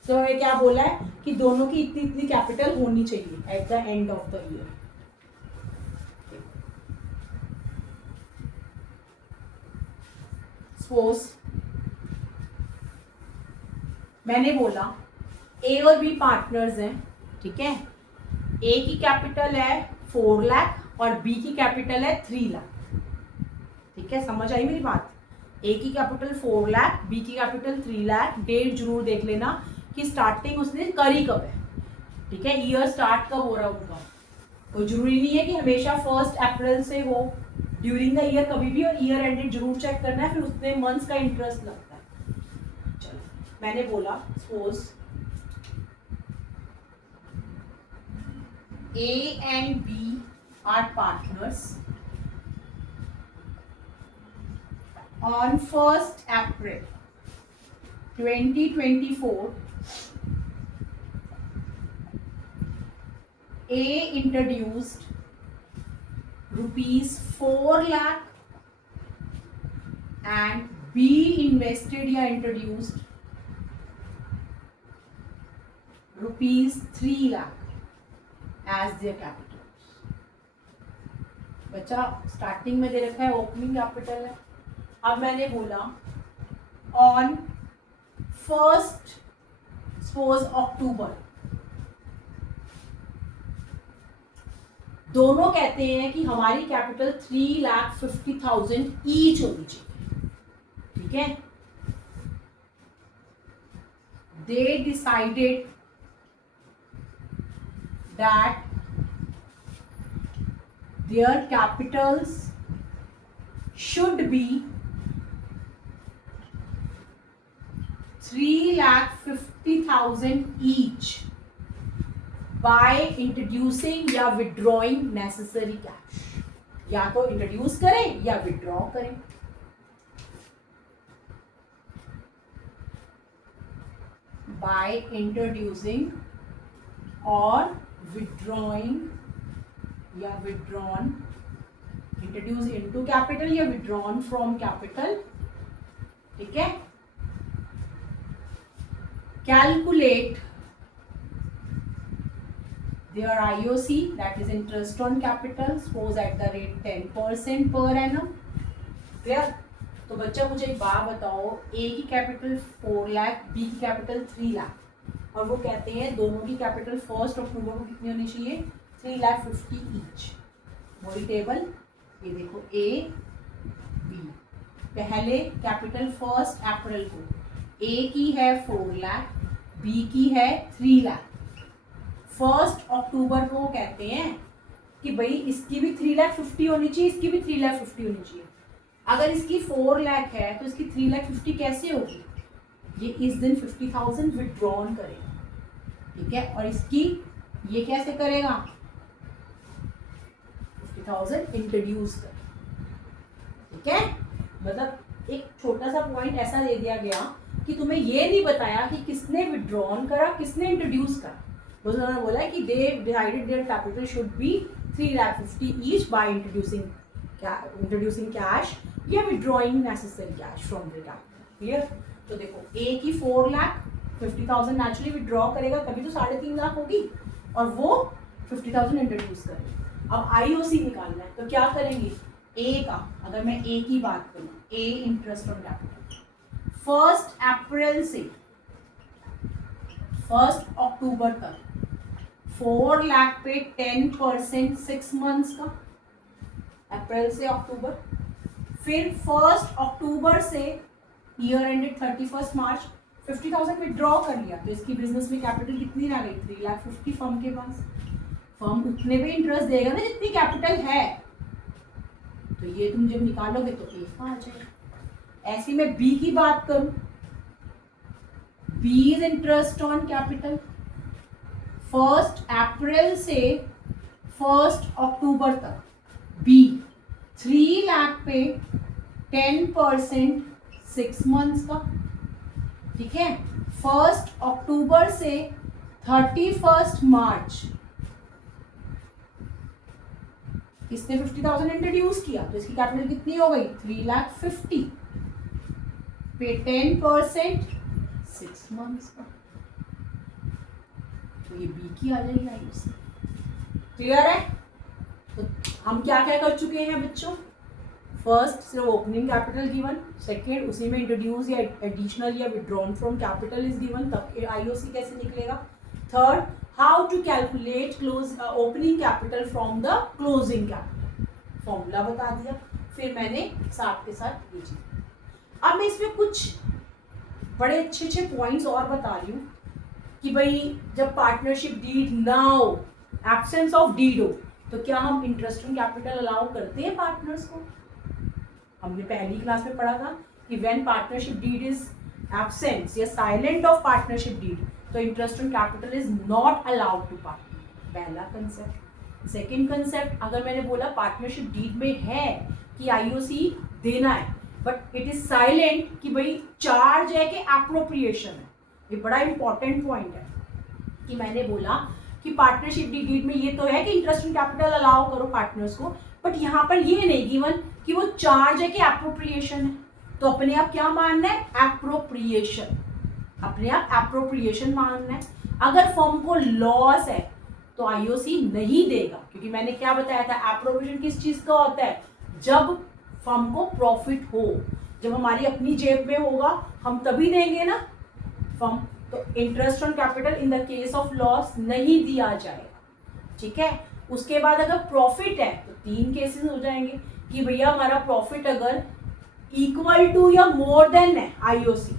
तो ये क्या बोला है कि दोनों की इतनी इतनी कैपिटल होनी चाहिए eight the end of the year. Suppose मैंने बोला ए और बी पार्टनर्स हैं, ठीक है, ए की कैपिटल है 4 लाख और बी की कैपिटल है 3 लाख। ठीक है, समझ आई मेरी बात, ए की कैपिटल 4 लाख, बी की कैपिटल 3 लाख। डेट जरूर देख लेना कि स्टार्टिंग उसने करी कब है। ठीक है, ईयर स्टार्ट कब हो रहा है उनका, कोई जरूरी नहीं है कि हमेशा 1 अप्रैल से हो, ड्यूरिंग द ईयर कभी भी, और ईयर एंडेड जरूर चेक करना है, फिर उतने मंथ्स का इंटरेस्ट लगता है। चलो मैंने बोला suppose A and B are partners on 1 April 2024 A introduced rupees 4 lakh and B invested या introduced rupees 3 lakh as their capital. बच्चा स्टार्टिंग में दे रखा है ओपनिंग कैपिटल है. अब मैंने बोला ऑन 1st सपोज अक्टूबर, दोनों कहते हैं कि हमारी कैपिटल 3,50,000 ईच होनी चाहिए. ठीक है. They decided that their capitals should be 3,50,000 each by introducing या withdrawing necessary cash. या तो इंट्रोड्यूस करें या विड्रॉ करें. by introducing or withdrawing या withdrawn, introduce into capital या withdrawn from capital. ठीक है. calculate their IOC, that is interest on capital, suppose at the rate 10% per annum. clear. तो बच्चा मुझे एक बात बताओ, A की कैपिटल 4 लाख, B की कैपिटल 3 लाख, और वो कहते हैं दोनों की कैपिटल 1 अक्टूबर को कितनी होनी चाहिए? 3,50,000 ईच. वही टेबल ये देखो A B. पहले कैपिटल 1 अप्रैल को A की है 4 लाख, B की है 3 लाख. 1 अक्टूबर को कहते हैं कि भाई इसकी भी 3,50,000 होनी चाहिए, इसकी भी 3,50,000 होनी चाहिए. अगर इसकी 4 लाख है तो इसकी 3,50,000 कैसे होगी? ये इस दिन 50,000 विड्रॉन करेगा. ठीक है. और इसकी ये कैसे करेगा? 50,000 इंट्रोड्यूस कर. ठीक है. मतलब एक छोटा सा पॉइंट ऐसा दे दिया गया कि तुम्हें ये नहीं बताया कि किसने विड्रॉन करा, किसने इंट्रोड्यूस करा. उन्होंने बोला कि they decided their capital should be 3,50,000 each by introducing cash या withdrawing necessary cash from their capital. Clear. तो देखो A की 4 लाख 50,000 नेचुरली विड्रॉ करेगा, तभी तो 3.5 लाख होगी, और वो 50,000 इंट्रोड्यूस करेगा. अब IOC निकालना है तो क्या करेंगे? A का, अगर मैं A की बात करूं, A इंटरेस्ट ऑन कैपिटल 1 अप्रैल से 1 अक्टूबर तक 4 लाख पे 10% 6 मंथ्स का, अप्रैल से अक्टूबर. फिर 1 अक्टूबर से ईयर एंडेड 31 मार्च 50,000 विड्रॉ कर लिया, तो इसकी बिजनेस में कैपिटल कितनी आ गई? 3,50,000 फर्म के पास. फर्म उतने पे इंटरेस्ट देगा ना जितनी कैपिटल है. तो ये तुम जब निकालोगे तो एक आ जाएगा. ऐसे में B की बात करूं, B is interest on capital 1 अप्रैल से 1 अक्टूबर तक. B 3 लाख पे 10% 6 मंथ्स का. ठीक है. 1 अक्टूबर से 31 मार्च इसने 50,000 इंट्रोड्यूस किया, तो इसकी कैपिटल कितनी हो गई? 3,50,000 पे 10% 6 मंथ्स का. तो ये B की आ जाएगी IOC. क्लियर है. तो हम क्या क्या कर चुके हैं बच्चों? फर्स्ट सिर्फ ओपनिंग कैपिटल गिवन, सेकेंड उसी में इंट्रोड्यूस या एडिशनल या withdrawn from capital is given, तब IOC कैसे निकलेगा. Third, how to calculate close opening capital from the closing capital, formula बता दिया. फिर मैंने साथ के साथ ये चीज. अब मैं इसमें कुछ बड़े अच्छे अच्छे पॉइंट्स और बता रही हूँ कि भाई जब पार्टनरशिप डीड ना हो, एब्सेंस ऑफ डीड हो, तो क्या हम इंटरेस्ट ऑन कैपिटल अलाउ करते हैं पार्टनर्स को? हमने पहली क्लास में पढ़ा था कि when partnership deed is absence या साइलेंट ऑफ पार्टनरशिप डीड, तो interest on capital is not allowed to partner. पहला कंसेप्ट. सेकेंड कंसेप्ट, अगर मैंने बोला पार्टनरशिप डीड में है कि IOC देना है, बट इट इज साइलेंट कि भाई चार्ज है कि एप्रोप्रिएशन है. ये बड़ा इंपॉर्टेंट पॉइंट है कि मैंने बोला कि पार्टनरशिप डीड में ये तो है कि इंटरेस्ट ऑन कैपिटल अलाउ करो पार्टनर्स को, बट यहाँ पर ये नहीं गिवन कि वो चार्ज है कि एप्रोप्रिएशन है। तो अपने आप क्या मानना है, एप्रोप्रिएशन, अपने आप एप्रोप्रिएशन मानना है। अगर फर्म को लॉस है तो आईओसी नहीं देगा, क्योंकि मैंने क्या बताया था, एप्रोप्रिएशन किस चीज का होता है, जब फर्म को प्रॉफिट हो, जब हमारी अपनी जेब में होगा हम तभी देंगे ना फर्म। तो interest on capital in the case of loss नहीं दिया जाएगा, ठीक है। उसके बाद अगर प्रॉफिट है तो 3 केसेस हो जाएंगे कि भैया हमारा प्रॉफिट अगर इक्वल टू या मोर देन है आईओसी,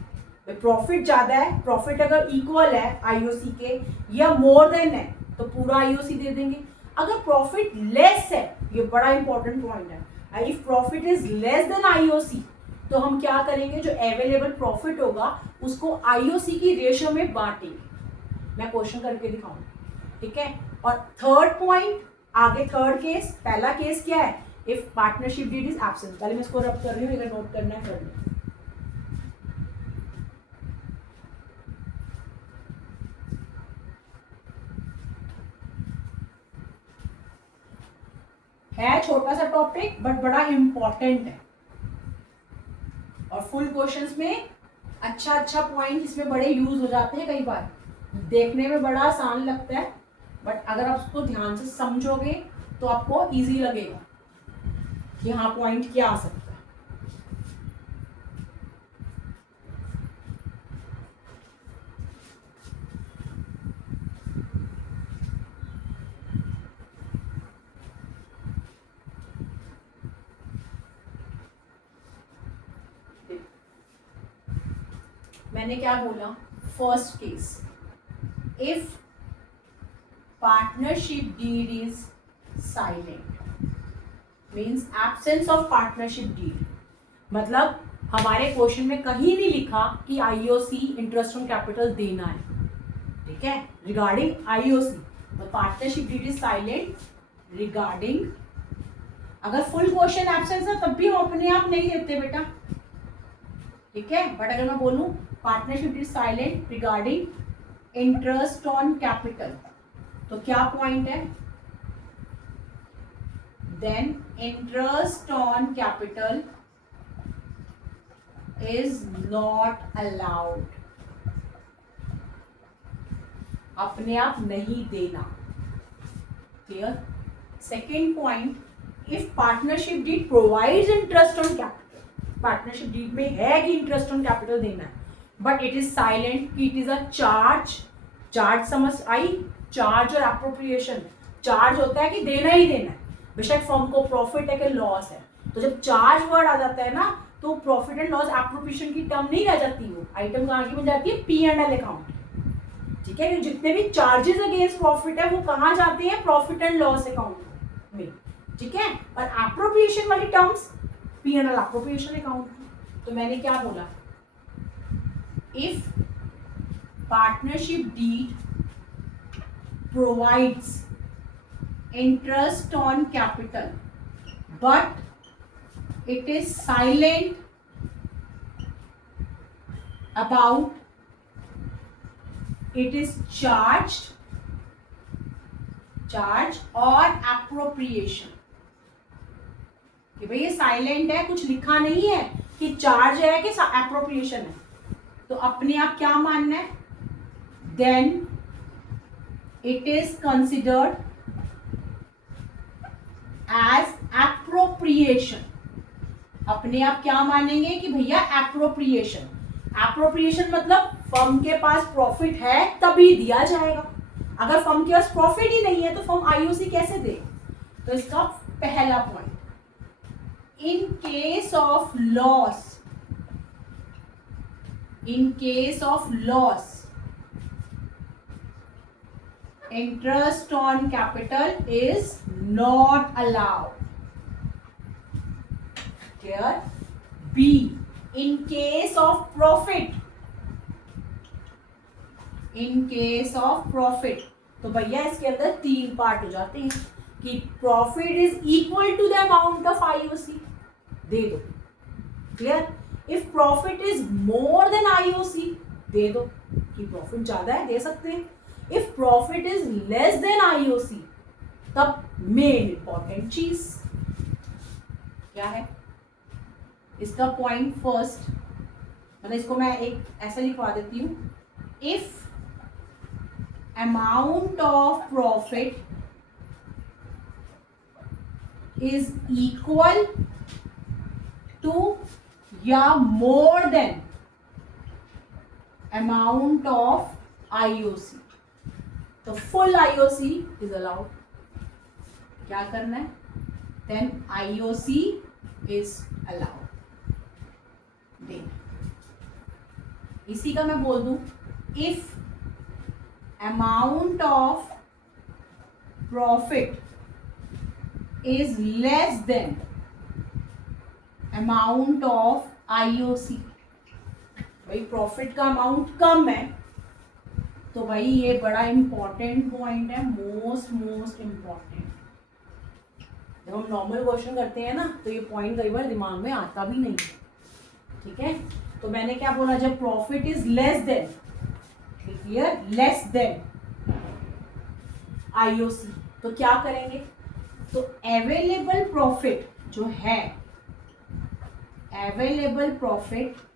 प्रॉफिट ज्यादा है, प्रॉफिट अगर इक्वल है आईओसी के या मोर देन है तो पूरा आईओसी दे देंगे। अगर प्रॉफिट लेस है, ये बड़ा इंपॉर्टेंट पॉइंट है, if profit is less than IOC तो हम क्या करेंगे, जो अवेलेबल प्रॉफिट होगा उसको आईओसी की रेशियो में बांटेंगे। मैं क्वेश्चन करके दिखाऊंगा, ठीक है। और थर्ड पॉइंट आगे, थर्ड केस, पहला केस क्या है, if partnership deed is absent. पहले मैं इसको रब कर रही हूँ, अगर नोट करना है कर लो। है छोटा सा टॉपिक बट बड़ा इंपॉर्टेंट है, और फुल क्वेश्चंस में अच्छा पॉइंट इसमें बड़े यूज हो जाते हैं। कई बार देखने में बड़ा आसान लगता है, बट अगर आप उसको ध्यान से समझोगे तो आपको इजी लगेगा कि हाँ पॉइंट क्या आ सकता है। मैंने क्या बोला, first case, if partnership deed is silent means absence of partnership deed, मतलब हमारे क्वेश्चन में कहीं नहीं लिखा कि आईओसी इंटरेस्ट ऑन कैपिटल देना है, ठीक है, रिगार्डिंग आईओसी, तो partnership deed is silent regarding. अगर फुल क्वेश्चन एब्सेंस है तब भी हम अपने आप नहीं देते बेटा, ठीक है। बट अगर मैं बोलूं partnership is silent regarding interest on capital, तो क्या पॉइंट है, then interest on capital is not allowed, अपने आप नहीं देना, clear. Second point, if partnership deed provides interest on capital, partnership deed में है कि इंटरेस्ट ऑन कैपिटल देना है, बट इट इज साइलेंट कि it is a charge, charge समझ आई, चार्ज और एप्रोप्रिएशन, चार्ज होता है कि देना ही देना है, बेशक फर्म को प्रॉफिट है कि लॉस है, तो जब चार्ज वर्ड आ जाता है ना तो प्रॉफिट एंड लॉस एप्रोप्रिएशन की टर्म नहीं रह जाती, वो आइटम कहाँ की बन जाती है, P&L अकाउंट, ठीक है। जितने भी चार्जेस अगेंस्ट प्रॉफिट है वो कहाँ जाते हैं, प्रॉफिट एंड लॉस अकाउंट में, ठीक है। और एप्रोप्रिएशन वाली टर्म्स P&L एप्रोप्रिएशन अकाउंट। तो मैंने क्या बोला, if partnership deed provides interest on capital but it is silent about it is charge or appropriation, कि भाई ये साइलेंट है, कुछ लिखा नहीं है कि चार्ज है कि एप्रोप्रिएशन है, तो अपने आप क्या मानना है, then it is considered as appropriation, अपने आप क्या मानेंगे कि भैया एप्रोप्रिएशन, एप्रोप्रिएशन मतलब फर्म के पास प्रॉफिट है तभी दिया जाएगा, अगर फर्म के पास प्रॉफिट ही नहीं है तो फर्म आईओसी कैसे दे। तो इसका पहला point, in case of loss, in case of loss interest on capital is not allowed, clear। B, in case of profit, in case of profit, तो भैया इसके अंदर 3 पार्ट हो जाते हैं कि profit is equal to the amount of IOC, दे दो, clear. If profit is more than IOC, दे दो कि प्रॉफिट ज्यादा है, दे सकते हैं। If profit is less than IOC, तब मेन इंपॉर्टेंट चीज क्या है इसका पॉइंट फर्स्ट, मतलब इसको मैं एक ऐसा लिखवा देती हूं, if amount of profit is equal to या more than amount of IOC, तो फुल आईओसी इज अलाउड. क्या करना है, देन आईओसी इज अलाउड. इसी का मैं बोल दूं, if amount of profit is less then amount of IOC, भाई प्रॉफिट का अमाउंट कम है, तो भाई ये बड़ा इंपॉर्टेंट पॉइंट है, मोस्ट इंपॉर्टेंट. जब हम नॉर्मल क्वेश्चन करते हैं ना, तो ये पॉइंट कई बार दिमाग में आता भी नहीं है. ठीक है, तो मैंने क्या बोला, जब profit is less then, clear, less than IOC, तो क्या करेंगे, तो अवेलेबल प्रॉफिट जो है, available profit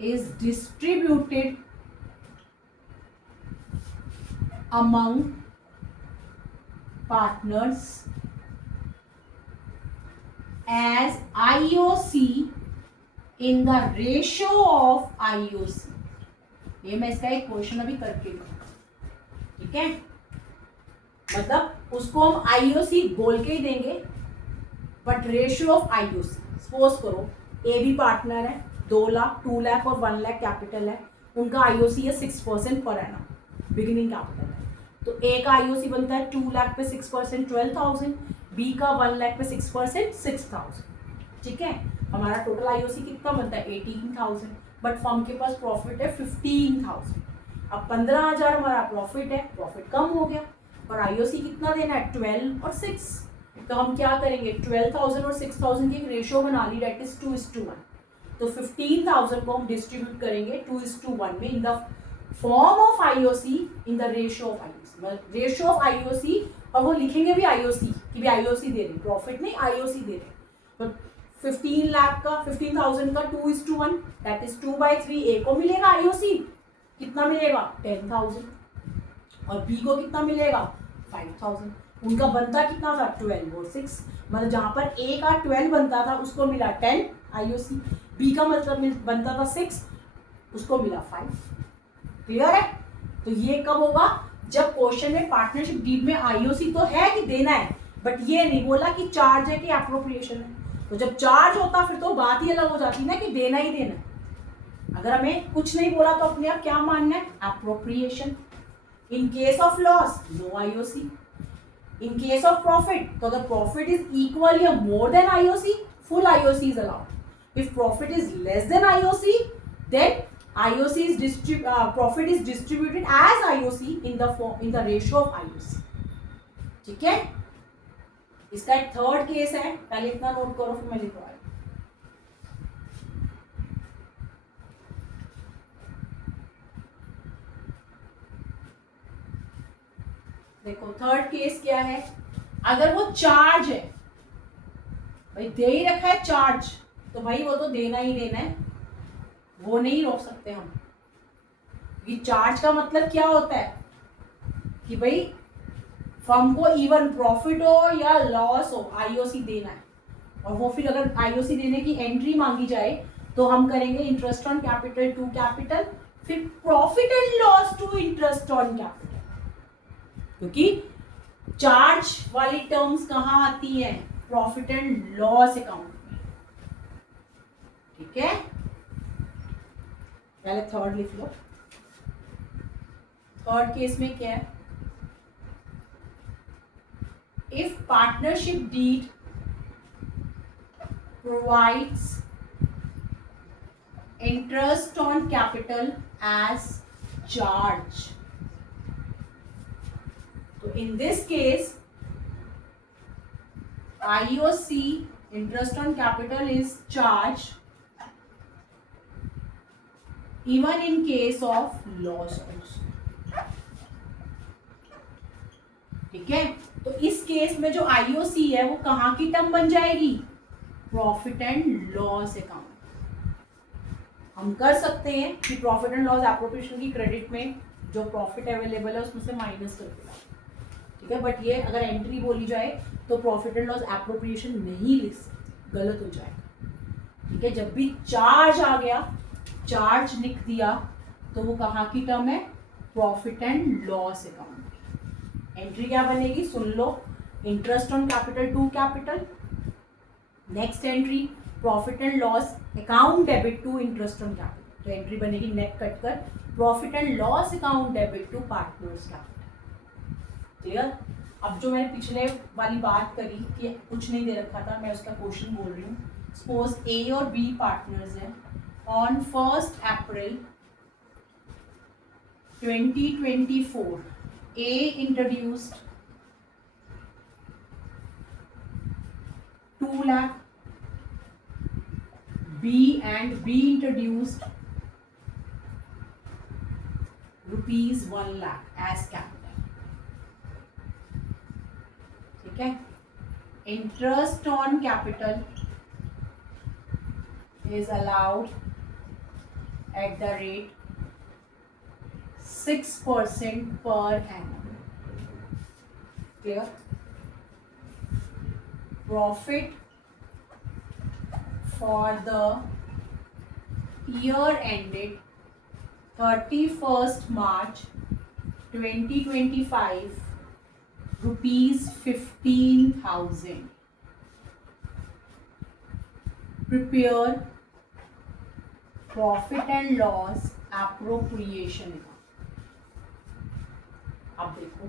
is distributed among partners as IOC in the ratio of IOC. ये मैं इसका एक क्वेश्चन अभी करके दूंगा. ठीक है, मतलब उसको हम IOC बोल के ही देंगे, but ratio of IOC. Suppose करो ए भी पार्टनर है, 2 लाख, 2 लाख और 1 लाख कैपिटल है, उनका आईओसी है 6% पर एनम, बिगिनिंग कैपिटल है. तो ए का आईओसी बनता है 2 लाख पे 6% 12,000, बी का 1 लाख पे 6% 6,000. ठीक है, हमारा टोटल आईओसी कितना बनता है 18,000, बट फर्म के पास प्रॉफिट है 15,000. अब 15,000 हमारा प्रॉफिट है, प्रॉफिट कम हो गया, और आईओसी कितना देना है 12 और 6. तो हम क्या करेंगे, 12,000 और 6,000 की एक रेशियो बना ली, डेट इज 2:1. तो 15,000 को हम डिस्ट्रीब्यूट करेंगे 2:1 में, in the form of IOC, in the ratio of IOC, मतलब रेशियो ऑफ आईओसी, और वो लिखेंगे भी आईओसी कि भी आईओसी दे रहे, प्रॉफिट नहीं आईओसी दे रहे. तो 15 लाख का 15,000 का 2:1, दैट इज 2/3. ए को मिलेगा आईओसी कितना मिलेगा 10,000, और बी को कितना मिलेगा 5,000. उनका बनता कितना था 12 और 6, मतलब जहां पर ए का 12 बनता था उसको मिला 10 आईओसी, बी का मतलब बनता था 6, उसको मिला 5. क्लियर है. तो ये कब होगा, जब क्वेश्चन में पार्टनरशिप डीड में आईओसी तो है कि देना है, बट ये नहीं बोला कि चार्ज है कि एप्रोप्रिएशन है. तो जब चार्ज होता फिर तो बात ही अलग हो जाती ना कि देना ही देना है. अगर हमें कुछ नहीं बोला तो अपने आप क्या मानना है, appropriation. In case of loss no IOC. In case of profit, तो अगर प्रॉफिट इज इक्वल या more than IOC, full IOC is allowed. If profit is less than IOC, then profit is distributed as IOC in the ratio of IOC. ठीक है, इसका एक third case है, पहले इतना नोट करो फिर मैं लिखवा. देखो थर्ड केस क्या है, अगर वो चार्ज है, भाई दे ही रखा है चार्ज, तो भाई वो तो देना ही देना है, वो नहीं रोक सकते हम. ये चार्ज का मतलब क्या होता है कि भाई फर्म को इवन प्रॉफिट हो या लॉस हो आईओसी देना है, और वो फिर अगर आईओसी देने की एंट्री मांगी जाए तो हम करेंगे interest on capital to capital, फिर profit and loss to interest on capital, क्योंकि चार्ज वाली टर्म्स कहाँ आती हैं, प्रॉफिट एंड लॉस अकाउंट में. ठीक है, पहले थर्ड लिख लो. थर्ड केस में क्या है, if partnership deed provides interest on capital as charge, तो in this case IOC, interest on capital, is charge even in case of loss also. ठीक है, तो इस केस में जो आईओसी है वो कहाँ की टर्म बन जाएगी, प्रॉफिट एंड लॉस अकाउंट। हम कर सकते हैं कि प्रॉफिट एंड लॉस एप्रोप्रिएशन की क्रेडिट में जो प्रॉफिट अवेलेबल है उसमें से माइनस करके लाओ। ठीक है, बट ये अगर एंट्री बोली जाए तो प्रॉफिट एंड लॉस एप्रोप्रिएशन नहीं लिख सकते, गलत हो जाएगा। ठीक है, जब भी चार्ज आ गया, चार्ज लिख दिया, तो वो कहाँ की टर्म है, profit and loss account. Entry क्या बनेगी, सुन लो, interest on capital to capital. Next entry profit and loss account debit to interest on capital, तो एंट्री बनेगी नेट कट कर profit and loss account debit to partners capital. Clear. अब जो मैंने पिछले वाली बात करी कि कुछ नहीं दे रखा था, मैं उसका क्वेश्चन बोल रही हूँ। सपोज ए और बी पार्टनर्स हैं। On 1 April 2024 A introduced 2 lakh, B and B introduced rupees 1 lakh as capital. ठीक है, interest on capital is allowed at the rate 6% per annum. Clear? Profit for the year ended 31st March 2025 rupees 15,000. Prepare profit and loss appropriation. अब देखो,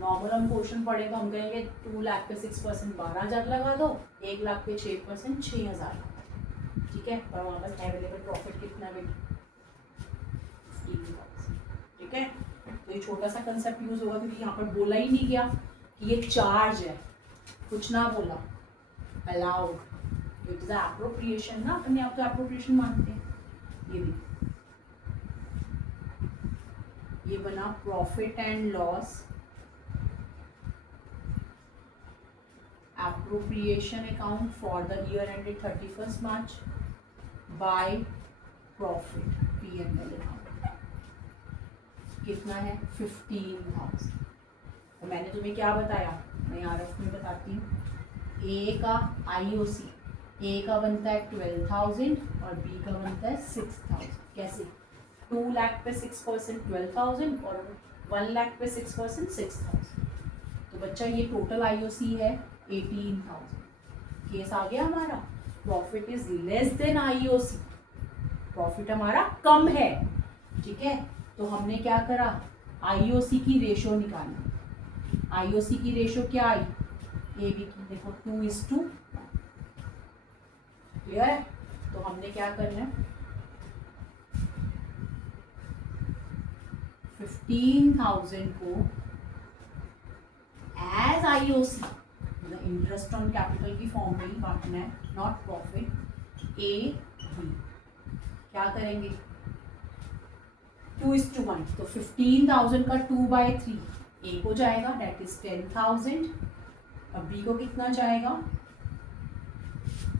normal हम question पढ़े तो हम कहेंगे 2 लाख पे 6% 12,000 लगा दो, 1 लाख पे 6% 6,000 लगा दो। ठीक है, और वहाँ पर अवेलेबल प्रॉफिट कितना है, 15,000। ठीक है, तो ये छोटा सा कंसेप्ट यूज होगा क्योंकि यहाँ पर बोला ही नहीं गया कि ये चार्ज है, कुछ ना बोला, अलाउड, इट इज एप्रोप्रिएशन ना, अपने आप तो एप्रोप्रिएशन मानते हैं। ये बना profit and loss appropriation account for the year ended 31st March by profit P&L account. कितना है, 15,000। तो मैंने तुम्हें क्या बताया, मैं आरएफ में बताती हूँ। ए का आईओसी, ए का बनता है 12,000 और बी का बनता है 6,000। कैसे, 2 लाख पे 6% 12,000 और 1 लाख पे 6% 6,000। तो बच्चा ये टोटल आईओसी है 18,000। केस आ गया हमारा, profit is less than IOC, profit हमारा कम है। ठीक है, तो हमने क्या करा, आईओसी की रेशो निकाली। आईओसी की रेशो क्या आई, ए बी की, देखो 2:1। क्लियर है, तो हमने क्या करना है, 15,000 को एज आईओसी, मतलब इंटरेस्ट ऑन कैपिटल की फॉर्म में ही बांटना है, नॉट प्रॉफिट। ए बी क्या करेंगे, 2:1, तो 15,000 का 2/3 ए को जाएगा, डेट इज 10,000। अब बी को कितना जाएगा,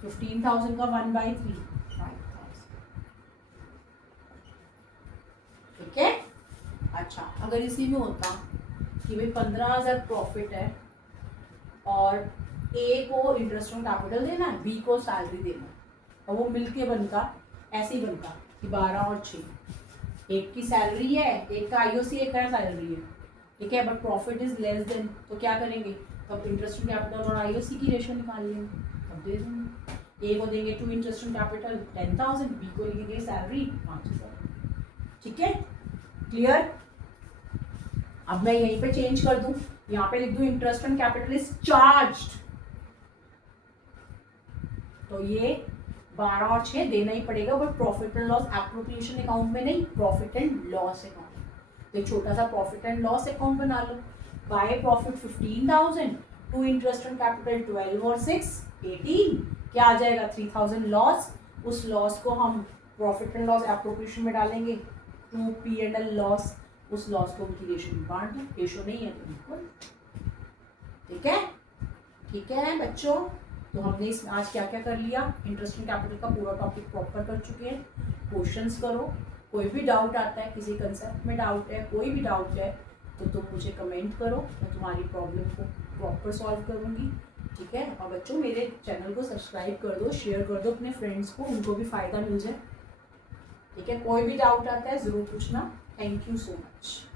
15,000 का 1/3 5,000। ठीक है, अच्छा, अगर इसी में होता कि भाई 15,000 प्रॉफिट है और ए को इंटरेस्ट ऑन कैपिटल देना है, बी को सैलरी देना है, और वो मिलके बनता, ऐसे ही बनता कि 12 और 6, एक की सैलरी है, एक का आईओसी, एक का सैलरी है। ठीक है, but profit is less then, तो क्या करेंगे, तब इंटरेस्ट ऑन कैपिटल और आईओसी की रेशियो निकाल लेंगे, तब दे देंगे। ए को देंगे 2 इंटरेस्ट ऑन कैपिटल 10,000, बी को लिखेंगे सैलरी 5,000। ठीक है, क्लियर। अब मैं यहीं पे चेंज कर दूं, यहाँ पे लिख दूं interest on capital is charged, तो ये 12 और 6 देना ही पड़ेगा, but profit and loss appropriation account में नहीं, प्रॉफिट एंड लॉस अकाउंट। तो एक छोटा सा प्रॉफिट एंड लॉस अकाउंट बना लो, by profit 15,000, to interest on capital 12 और 6 18, क्या आ जाएगा 3,000 लॉस। उस लॉस को हम प्रॉफिट एंड लॉस एप्रोप्रिएशन में डालेंगे, to P and L loss, उस लॉस को उनकी रेशो में बांट दो, रेशो नहीं है तो इक्वल। ठीक है, ठीक है बच्चों। तो हमने इसमें आज क्या क्या कर लिया, इंटरेस्ट इन कैपिटल का पूरा टॉपिक प्रॉपर कर चुके हैं। क्वेश्चंस करो, कोई भी डाउट आता है, किसी कंसेप्ट में डाउट है, कोई भी डाउट है तो तुम मुझे कमेंट करो, मैं तुम्हारी प्रॉब्लम को प्रॉपर सॉल्व करूँगी। ठीक है, और बच्चों मेरे चैनल को सब्सक्राइब कर दो, शेयर कर दो अपने फ्रेंड्स को, उनको भी फ़ायदा मिल जाए। ठीक है, कोई भी डाउट आता है ज़रूर पूछना। Thank you so much.